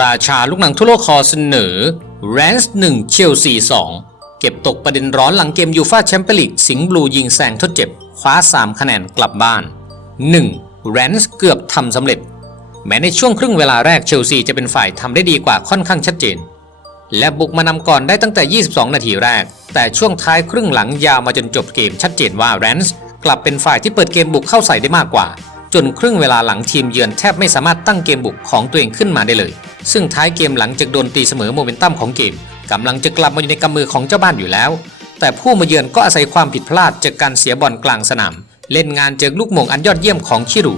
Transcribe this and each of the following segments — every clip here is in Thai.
ราชาลูกหนังทั่วโลกคอเสนอ r a n ส์1เชลซี2เก็บตกประเด็นร้อนหลังเกมยูฟาแชมเปี้ยนลีกสิงห์บลูยิงแซงทดเจ็บ คว้า 3 คะแนนกลับบ้าน 1. แรนส์เกือบทำสำเร็จ แม้ในช่วงครึ่งเวลาแรกเชลซีจะเป็นฝ่ายทำได้ดีกว่าค่อนข้างชัดเจน และบุกมานำก่อนได้ตั้งแต่ 22 นาทีแรก แต่ช่วงท้ายครึ่งหลังยาวมาจนจบเกมชัดเจนว่าแรนส์กลับเป็นฝ่ายที่เปิดเกมบุกเข้าใส่ได้มากกว่า จนครึ่งเวลาหลังทีมเยือนแทบไม่สามารถตั้งเกมบุกของตัวเองขึ้นมาได้เลย ซึ่งท้ายเกมหลังจากโดนตีเสมอโมเมนตัมของเกมกำลังจะกลับมาอยู่ในกำมือของเจ้าบ้านอยู่แล้ว แต่ผู้มาเยือนก็อาศัยความผิดพลาดจากการเสียบอลกลางสนาม เล่นงานเจอลูกโมงอันยอดเยี่ยมของชิรู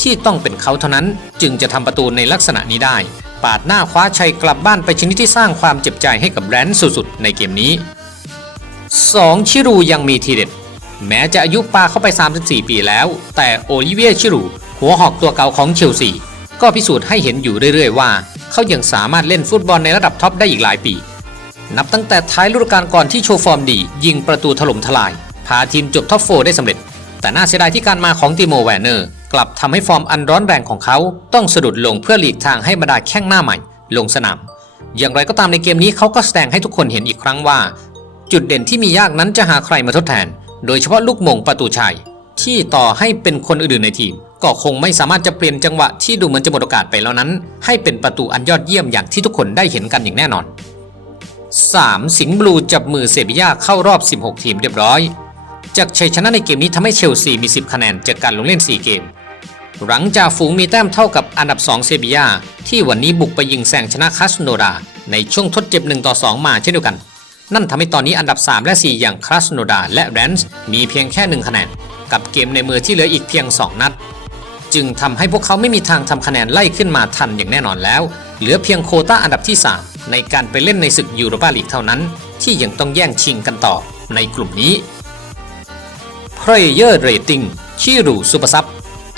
ที่ต้องเป็นเขาเท่านั้นจึงจะทำประตูในลักษณะนี้ได้ ปาดหน้าคว้าชัยกลับบ้านไปชนิดที่สร้างความเจ็บใจให้กับแรนด์สุดๆในเกมนี้ 2. ชิรูยังมีทีเด็ด แม้จะอายุปาเข้าไป 34 ปีแล้ว แต่โอลิเวียชิรูหัวหอกตัวเก่าของเชลซีก็พิสูจน์ให้เห็นอยู่เรื่อยๆว่า เขายังสามารถเล่นฟุตบอลในระดับท็อปได้อีกหลายปี นับตั้งแต่ท้ายฤดูกาลก่อนที่โชว์ฟอร์มดี ยิงประตูถล่มทลาย พาทีมจบท็อปโฟได้สำเร็จ แต่น่าเสียดายที่การมาของติโมแวนเนอร์ กลับทำให้ฟอร์มอันร้อนแรงของเขา ต้องสะดุดลงเพื่อหลีกทางให้บรรดาแข้งหน้าใหม่ ลงสนาม อย่างไรก็ตามในเกมนี้เขาก็แสดงให้ทุกคนเห็นอีกครั้งว่า จุดเด่นที่มียากนั้นจะหาใครมาทดแทน โดยเฉพาะลูกมงประตูชัย ที่ต่อให้เป็นคนอื่นในทีม ก็คงไม่สามารถจะเปลี่ยนจังหวะที่ดูเหมือนจะหมดโอกาสไปแล้วนั้น ให้เป็นประตูอันยอดเยี่ยมอย่างที่ทุกคนได้เห็นกันอย่างแน่นอน 3. สิงห์บลูจับมือเซบีย่าเข้ารอบ 16 ทีมเรียบร้อย จากชัยชนะในเกมนี้ทำให้เชลซีมี 10 คะแนนจากการลงเล่น 4 เกม หลังจากฝูงมีแต้มเท่ากับอันดับ 2 เซบีย่าที่วันนี้บุกไปยิงแซงชนะคาสโนดาในช่วงทดเจ็บ1ต่อ2มาเช่นเดียวกัน นั่นทำให้ตอนนี้อันดับ 3 และ 4 อย่างคราสโนดาและแรนส์มีเพียงแค่ 1 คะแนน กับเกมในมือที่เหลืออีกเพียง 2 นัด จึงทำให้พวกเขาไม่มีทางทำคะแนนไล่ขึ้นมาทันอย่างแน่นอนแล้ว เหลือเพียงโคต้าอันดับที่ 3 ในการไปเล่นในศึกยูโรปาลีกเท่านั้น ที่ยังต้องแย่งชิงกันต่อในกลุ่มนี้ Player Rating ชิรูซูเปอร์ซับ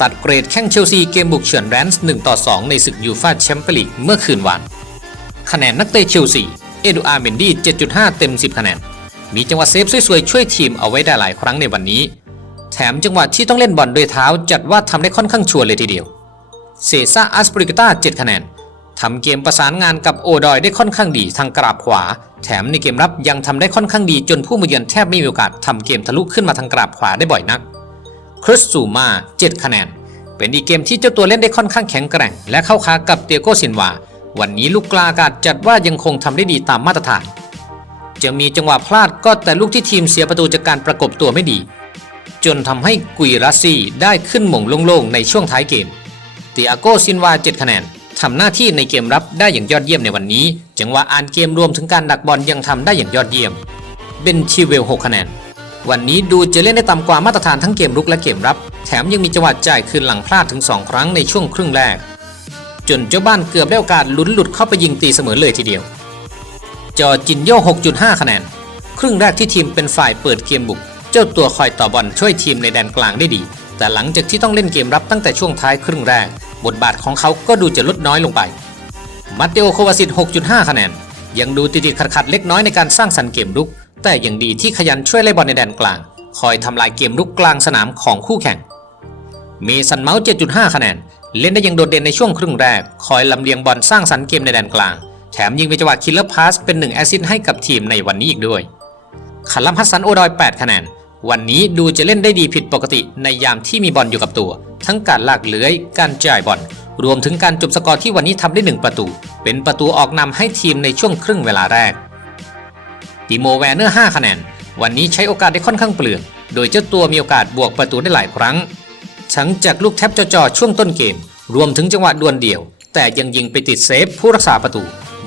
ตัดเกรดแข้งเชลซีเกมบุกเฉือนแรนส์1ต่อ2ในศึกยูฟาแชมเปี้ยนลีกเมื่อคืนวานคะแนนนักเตะเชลซี เอดูอาร์เมนดี้ 7.5 เต็ม 10 คะแนน มีจังหวะเซฟสวยๆ ช่วยทีมเอาไว้ได้หลายครั้งในวันนี้ แถมจังหวะที่ต้องเล่นบอลด้วยเท้าจัดว่าทำได้ค่อนข้างชัวร์เลยทีเดียว เซซ่าอัสปริกตา7 คะแนนทำเกมประสานงานกับโอดอยได้ค่อนข้างดีทางกราบขวา แถมในเกมรับยังทำได้ค่อนข้างดีจนผู้มาเยือนแทบไม่มีโอกาสทำเกมทะลุขึ้นมาทางกราบขวาได้บ่อยนักคริสซูมา7 คะแนน เป็นอีกเกมที่เจ้าตัวเล่นได้ค่อนข้างแข็งแกร่ง และเข้าขากับเตียโกซินวา วันนี้ลูกกลาอากาศจัดว่ายังคงทำได้ดีตามมาตรฐาน จะมีจังหวะพลาดก็แต่ลูกที่ทีมเสียประตูจากการประกบตัวไม่ดี จนทำให้กุยรัสซี่ได้ขึ้นหม่งโล่งๆในช่วงท้ายเกมเตียโกซินวา7คะแนนทำหน้าที่ในเกมรับได้อย่างยอดเยี่ยมในวันนี้ จังหวะอ่านเกมรวมถึงการดักบอลยังทำได้อย่างยอดเยี่ยม เบนชิเวล 6 คะแนน วันนี้ดูจะเล่นได้ต่ำกว่ามาตรฐานทั้งเกมรุกและเกมรับ แถมยังมีจังหวะจ่ายคืนหลังพลาดถึง 2 ครั้งในช่วงครึ่งแรก จนเจ้าบ้านเกือบได้โอกาสลุ้นหลุดเข้าไปยิงตีเสมอเลยทีเดียว จอจินโย 6.5 คะแนน ครึ่งแรกที่ทีมเป็นฝ่ายเปิดเกมบุก เจ้าตัวคอยต่อบอลช่วยทีมในแดนกลางได้ดี แต่หลังจากที่ต้องเล่นเกมรับตั้งแต่ช่วงท้ายครึ่งแรก บทบาทของเขาก็ดูจะลดน้อยลงไป มาเตโอโควาซิต 6.5 คะแนน ยังดูติดๆขัดๆเล็กน้อยในการสร้างสรรค์เกมรุก แต่ยังดีที่ขยันช่วยไล่บอลในแดนกลาง คอยทำลายเกมรุกกลางสนามของคู่แข่ง มีสันเมาส์7.5 คะแนน เล่นได้ย่างโดดเด่นในช่วงครึ่งแรก คอยลำเลียงบอลสร้างสรรค์เกมในแดนกลาง แถมยิงเป็นจังหวะคิลเลอร์พาสเป็น1แอสซิสต์ให้กับทีมในวันนี้อีกด้วยคัลลัมฮัสซันโอดอย 8 คะแนน วันนี้ดูจะเล่นได้ดีผิดปกติในยามที่มีบอลอยู่กับตัว ทั้งการลากเลื้อย การจ่ายบอล รวมถึงการจบสกอร์ที่วันนี้ทำได้ 1 ประตู เป็นประตูออกนำให้ทีมในช่วงครึ่งเวลาแรกติโมแวนเนอร์ 5 คะแนน วันนี้ใช้โอกาสได้ค่อนข้างเปลือง โดยเจ้าตัวมีโอกาสบวกประตูได้หลายครั้ง ทั้งจากลูกแทบจ่อๆช่วงต้นเกม รวมถึงจังหวะดวลเดี่ยว แต่ยังยิงไปติดเซฟผู้รักษาประตู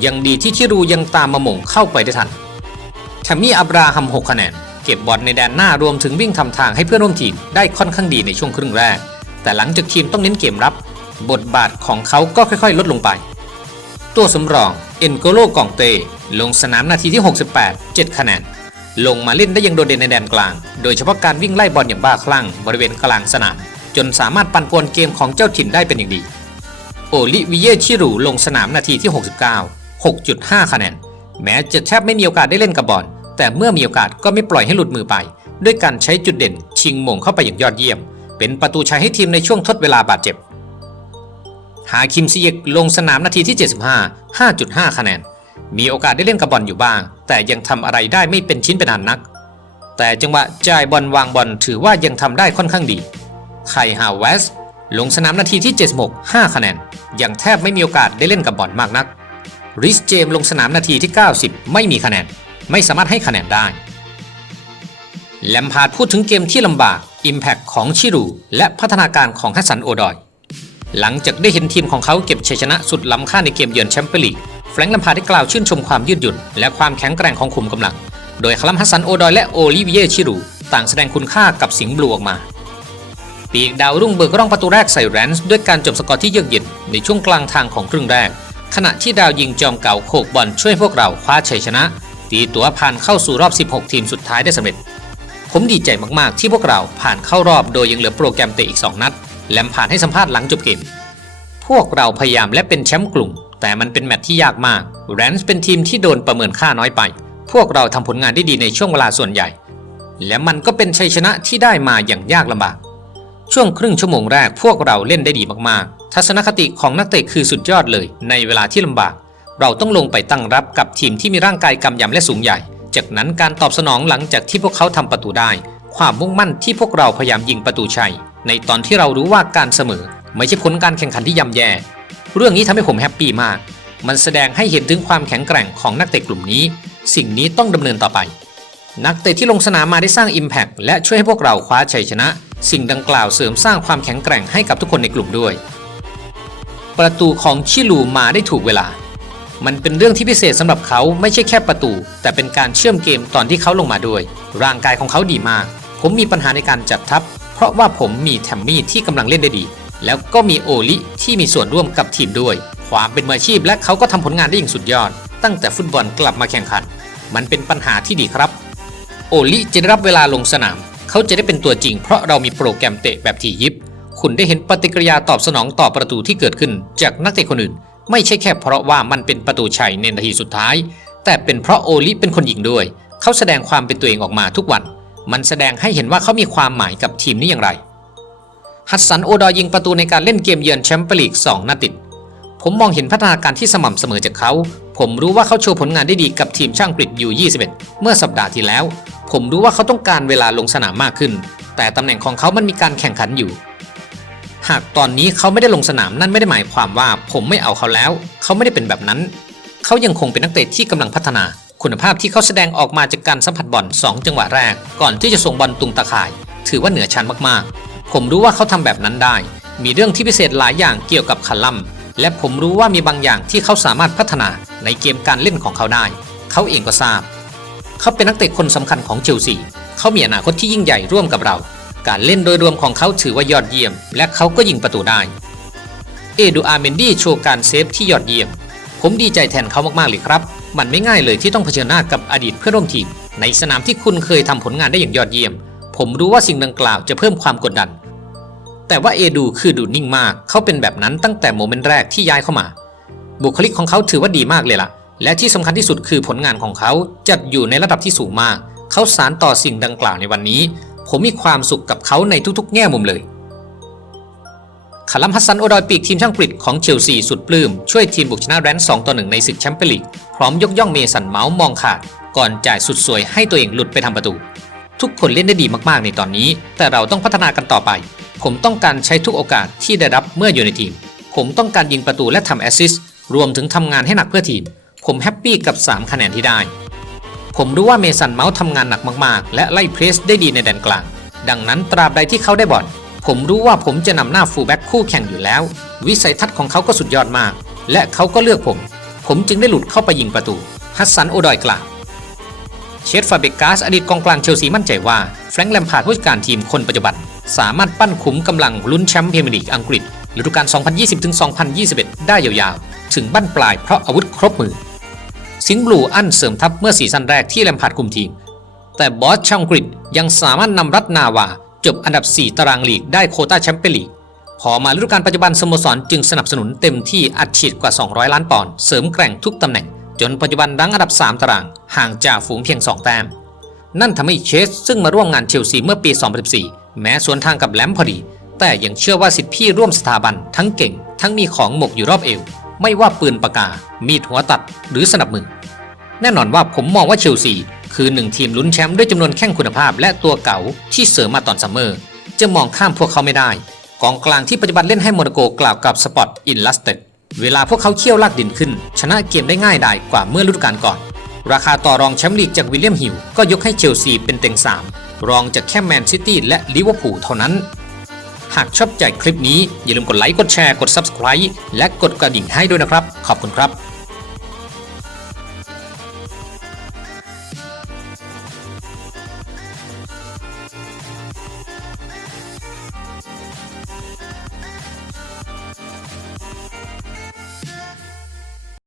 ยังดีที่ชิรูยังตามมาหม่งเข้าไปได้ทันแทมมี่อับราฮัม6คะแนน เก็บบอลในแดนหน้ารวมถึงวิ่งทำทางให้เพื่อนร่วมทีมได้ค่อนข้างดีในช่วงครึ่งแรก แต่หลังจากทีมต้องเน้นเกมรับ บทบาทของเขาก็ค่อยๆ ลดลงไป ตัวสำรองเอ็นโกโลกองเตลงสนามนาทีที่ 68 7 คะแนนลงมาเล่นได้ยังโดดเด่นในแดนกลาง โดยเฉพาะการวิ่งไล่บอลอย่างบ้าคลั่งบริเวณกลางสนาม จนสามารถปั่นป่วนเกมของเจ้าถิ่นได้เป็นอย่างดี โอลิวิเยชิรูลงสนามนาทีที่ 69 6.5 คะแนน แม้จะแทบไม่มีโอกาสได้เล่นกับบอลแต่เมื่อมีโอกาสก็ไม่ปล่อยให้หลุดมือไป ด้วยการใช้จุดเด่นชิงมงเข้าไปอย่างยอดเยี่ยม เป็นประตูชัยให้ทีมในช่วงทดเวลาบาดเจ็บฮาคิมซิเยกลงสนามนาทีที่ 75 5.5 คะแนน มีโอกาสได้เล่นกับบอลอยู่บ้าง แต่ยังทำอะไรได้ไม่เป็นชิ้นเป็นอันนัก แต่จังหวะจ่ายบอลวางบอลถือว่ายังทำได้ค่อนข้างดี ไคฮาวเวสลงสนามนาทีที่ 76 5 คะแนน ยังแทบไม่มีโอกาสได้เล่นกับบอลมากนัก ริสเจมลงสนามนาทีที่ 90 ไม่มีคะแนน ไม่สามารถให้คะแนนได้ แลมพาร์ดพูดถึงเกมที่ลำบาก Impact ของชิรู และพัฒนาการของฮัสซันโอดอย หลังจากได้เห็นทีมของเขาเก็บชัยชนะสุดล้ำค่าในเกมเยือนแชมเปี้ยนลีกแฟรงค์แลมพาร์ดได้กล่าวชื่นชมความยืดหยุ่น และความแข็งแกร่งของขุมกำลัง โดยคลัมฮัสซันโอดอยและโอลิเวียชิรู ต่างแสดงคุณค่ากับสิงห์บลูออกมา ปีกดาวรุ่งเบิกร่องประตูแรกใส่แรนส์ด้วยการจบสกอร์ที่เยือกเย็นในช่วงกลางทางของครึ่งแรก ขณะที่ดาวยิงจอมเก่าโขกบอลช่วยพวกเราคว้าชัยชนะ ตีตัวผ่านเข้าสู่รอบ 16 ทีมสุดท้ายได้สำเร็จ ผมดีใจมากๆ ที่พวกเราผ่านเข้ารอบโดยยังเหลือโปรแกรมเตะอีก 2 นัด แลมผ่านให้สัมภาษณ์หลังจบเกม พวกเราพยายามและเป็นแชมป์กลุ่ม แต่มันเป็นแมตช์ที่ยากมากแรนส์เป็นทีมที่โดนประเมินค่าน้อยไป พวกเราทำผลงานได้ดีในช่วงเวลาส่วนใหญ่ และมันก็เป็นชัยชนะที่ได้มาอย่างยากลำบาก ช่วงครึ่งชั่วโมงแรกพวกเราเล่นได้ดีมากๆ ทัศนคติของนักเตะคือสุดยอดเลย ในเวลาที่ลำบาก เราต้องลงไปตั้งรับกับทีมที่มีร่างกายกำยำและสูงใหญ่ จากนั้นการตอบสนองหลังจากที่พวกเขาทำประตูได้ ความมุ่งมั่นที่พวกเราพยายามยิงประตูชัย ในตอนที่เรารู้ว่าการเสมอ ไม่ใช่ผลการแข่งขันที่ย่ำแย่ เรื่องนี้ทำให้ผมแฮปปี้มาก มันแสดงให้เห็นถึงความแข็งแกร่งของนักเตะกลุ่มนี้ สิ่งนี้ต้องดำเนินต่อไป นักเตะที่ลงสนามมาได้สร้าง Impact และช่วยให้พวกเราคว้าชัยชนะ สิ่งดังกล่าวเสริมสร้างความแข็งแกร่งให้กับทุกคนในกลุ่มด้วย ประตูของชิลูมาได้ถูกเวลา มันเป็นเรื่องที่พิเศษสำหรับเขาไม่ใช่แค่ประตู แต่เป็นการเชื่อมเกมตอนที่เขาลงมาด้วย ร่างกายของเขาดีมาก ผมมีปัญหาในการจัดทัพ เพราะว่าผมมีแทมมี่ที่กำลังเล่นได้ดี แล้วก็มีโอลิที่มีส่วนร่วมกับทีมด้วย ความเป็นมืออาชีพและเขาก็ทำผลงานได้อย่างสุดยอด ตั้งแต่ฟุตบอลกลับมาแข่งขัน มันเป็นปัญหาที่ดีครับ โอลิจะได้รับเวลาลงสนาม เขาจะได้เป็นตัวจริงเพราะเรามีโปรแกรมเตะแบบที่ยิบ คุณได้เห็นปฏิกิริยาตอบสนองต่อประตูที่เกิดขึ้น จากนักเตะคนอื่น ไม่ใช่แค่เพราะว่ามันเป็นประตูชัยในนาทีสุดท้าย แต่เป็นเพราะโอลิเป็นคนยิงด้วย เขาแสดงความเป็นตัวเองออกมาทุกวัน มันแสดงให้เห็นว่าเขามีความหมายกับทีมนี้อย่างไร ฮัสซันโอดอยยิงประตูในการเล่นเกมเยือนแชมเปี้ยนลีก2นัดติด ผมมองเห็นพัฒนาการที่สม่ำเสมอจากเขาผมรู้ว่าเขาโชว์ผลงานได้ดีกับทีมช่างกรีฑอยู่ 21 เมื่อสัปดาห์ที่แล้ว ผมรู้ว่าเขาต้องการเวลาลงสนามมากขึ้น แต่ตำแหน่งของเขามันมีการแข่งขันอยู่ หากตอนนี้เขาไม่ได้ลงสนามนั่นไม่ได้หมายความว่าผมไม่เอาเขาแล้ว เขาไม่ได้เป็นแบบนั้น เขายังคงเป็นนักเตะที่กำลังพัฒนา คุณภาพที่เขาแสดงออกมาจากการสัมผัสบอล2จังหวะแรก ก่อนที่จะส่งบอลตุงตะข่าย ถือว่าเหนือชั้นมากๆ ผมรู้ว่าเขาทำแบบนั้นได้ มีเรื่องที่พิเศษหลายอย่างเกี่ยวกับคัลลัมและผมรู้ว่ามีบางอย่างที่เขาสามารถพัฒนาในเกมการเล่นของเขาได้ เขาเองก็ทราบ เขาเป็นนักเตะคนสำคัญของเชลซีเขามีอนาคตที่ยิ่งใหญ่ร่วมกับเรา การเล่นโดยรวมของเขาถือว่ายอดเยี่ยม และเขาก็ยิงประตูได้ เอดูอาร์เมนดี้โชว์การเซฟที่ยอดเยี่ยม ผมดีใจแทนเขามากๆเลยครับ มันไม่ง่ายเลยที่ต้องเผชิญหน้ากับอดีตเพื่อนร่วมทีม ในสนามที่คุณเคยทำผลงานได้อย่างยอดเยี่ยม ผมรู้ว่าสิ่งดังกล่าวจะเพิ่มความกดดัน แต่ว่าเอดูคือดูนิ่งมาก เขาเป็นแบบนั้นตั้งแต่โมเมนต์แรกที่ย้ายเข้ามา บุคลิกของเขาถือว่าดีมากเลยล่ะ และที่สำคัญที่สุดคือผลงานของเขาจัดอยู่ในระดับที่สูงมาก เขาสารต่อสิ่งดังกล่าวในวันนี้ ผมมีความสุขกับเขาในทุกๆ แง่มุมเลยคาลัมฮัสซันโอดอยปีกทีมช่างกรีฑของเชลซีสุดปลื้ม ช่วยทีมบุกชนะแรนท์2ต่อ1ในศึกแชมเปี้ยนลีก พร้อมยกย่องเมสันเมาส์มองขาด ก่อนจ่ายสุดสวยให้ตัวเองหลุดไปทำประตู ทุกคนเล่นได้ดีมากๆในตอนนี้ แต่เราต้องพัฒนากันต่อไป ผมต้องการใช้ทุกโอกาสที่ได้รับเมื่ออยู่ในทีม ผมต้องการยิงประตูและทำแอสซิสต์รวมถึงทำงานให้หนักเพื่อทีม ผมแฮปปี้กับ 3 คะแนนที่ได้ ผมรู้ว่าเมสันเมาส์ทำงานหนักมากๆ และไล่เพรสได้ดีในแดนกลาง ดังนั้นตราบใดที่เขาได้บอลผมรู้ว่าผมจะนำหน้าฟูลแบ็กคู่แข่งอยู่แล้ว วิสัยทัศน์ของเขาก็สุดยอดมาก และเขาก็เลือกผม ผมจึงได้หลุดเข้าไปยิงประตูฮัสซันโอดอยกล่าวเชฟฟาเบกัสอดีตกองกลางเชลซีมั่นใจว่าแฟรงค์แลมพาร์ดผู้จัดการทีมคนปัจจุบัน สามารถปั้นขุมกำลังลุ้นแชมป์พรีเมียร์ลีกอังกฤษฤดูกาล2020-2021 ได้ยาวๆ ถึงบั้นปลายเพราะอาวุธครบมือ สิงห์บลูอั้นเสริมทัพเมื่อซีซั่นแรกที่แลมพาร์ดคุมทีม แต่บอสชองกฤษยังสามารถนำรัตนาวา จบอันดับ 4 ตารางลีกได้โคต้าแชมเปี้ยนลีก พอมาฤดูกาลปัจจุบันสโมสรจึงสนับสนุนเต็มที่อัดฉีดกว่า 200 ล้านปอนด์เสริมแกร่งทุกตำแหน่ง จนปัจจุบันรั้งอันดับ 3 ตาราง ห่างจากฝูงเพียง 2 แต้ม นั่นทำให้เชสซึ่งมาร่วมงานเชลซีเมื่อปี 2014 แม้สวนทางกับแลมพอดี แต่ยังเชื่อว่าสิทธิพี่ร่วมสถาบันทั้งเก่ง ทั้งมีของหมกอยู่รอบเอวไม่ว่าปืนปากกา มีดหัวตัด หรือสนับมือ แน่นอนว่าผมมองว่าเชลซีคือหนึ่งทีมลุ้นแชมป์ด้วยจำนวนแข้งคุณภาพ และตัวเก่าที่เสริมมาตอนซัมเมอร์ จะมองข้ามพวกเขาไม่ได้ กองกลางที่ปัจจุบันเล่นให้โมนาโกกล่าวกับสปอตอินลัสเต็ดเวลาพวกเขาเคี่ยวลากดินขึ้น ชนะเกมได้ง่ายดายกว่าเมื่อฤดูกาลก่อน ราคาต่อรองแชมป์ลีกจากวิลเลียมฮิลก็ยกให้เชลซีเป็นเต็ง 3 รองจากแค่แมนซิตี้และลิเวอร์พูลเท่านั้น หากชอบใจคลิปนี้อย่าลืมกดไลค์กดแชร์กด Subscribe และกดกระดิ่งให้ด้วยนะครับ ขอบคุณครับ